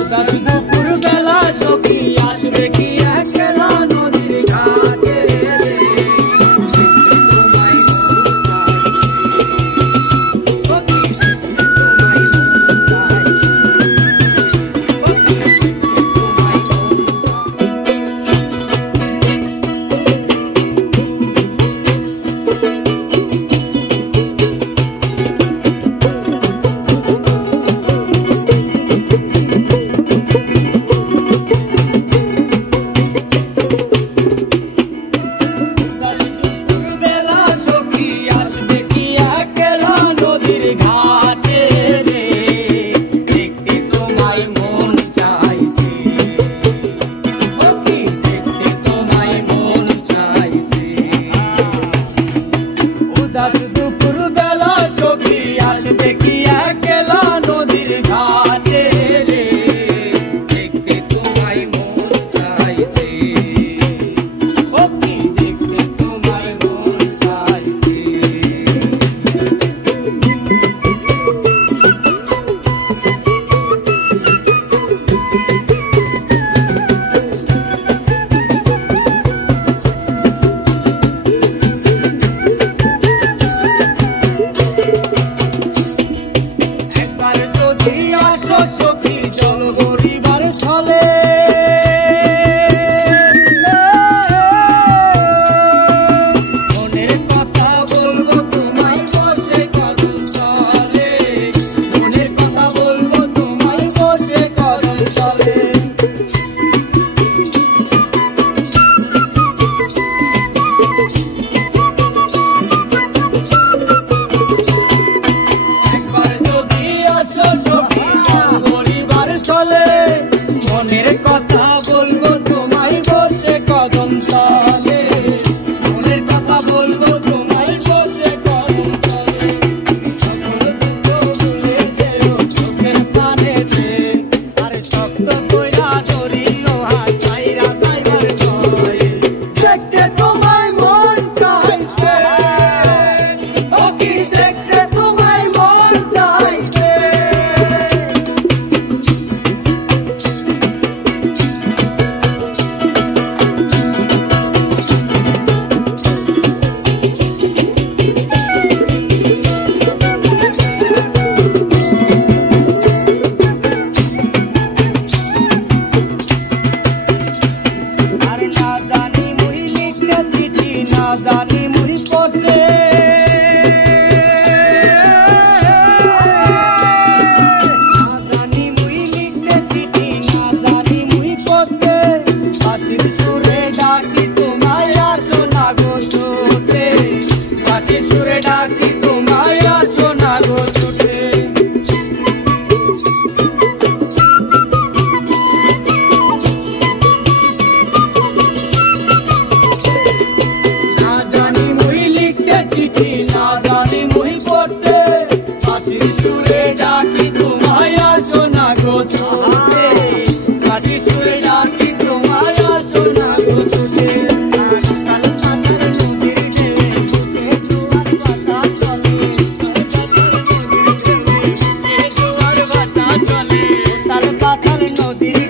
উদাস দুপুর বেলা সখী আসবে কি একলা নদীর ঘাটে রে, তোমায় সখী তোমায় চাই, দুপুর বেলা সখী আসবে কি একলা নদীর ঘাটে রে, দেখতে তোমায় মন চাইছে, সখী দেখতে তোমায় মন চাইছে। সখী জল গরিবার ছলে মনের কথা বলবো তোমায় বসে কদম তলে, মনের কথা বলবো তোমায় বসে কদম তলে। একবার যদি আসো সখী চলে মনের কথা বলবো তোমায় বসে কদম তলে, মনের কথা বলবো তোমায় বসে কদম তলে। সকল দুঃখ ভুলে যেও চোখের পানেতে, আরে শক্ত কইরা ধরিও হাত ছাইরা যাইবার ভয়ে, দেখতে তোমায় মন চাইছে, সখী দেখতে তোমায় মন চাইছে। না জানি মুই পড়তে, না জানি মুই লিখতে চিঠি, না জানি মুই পড়তে, বাঁশির সুরে ডাকি তোমায় আসো না গো ছুটে, বাঁশির সুরে ডাকি তোমায় আসো না গো ছুটে। চিঠি না জানি মুই পড়তে, বাঁশির সুরে ডাকি তোমায় আসো না গো ছুটে, বাঁশির সুরে ডাকি তোমায় আসো না গো ছুটে। কাল পাতার নদীর ঢেউয়ে বুকে জোয়ার বাতা চলে, কাল পাতার নদীর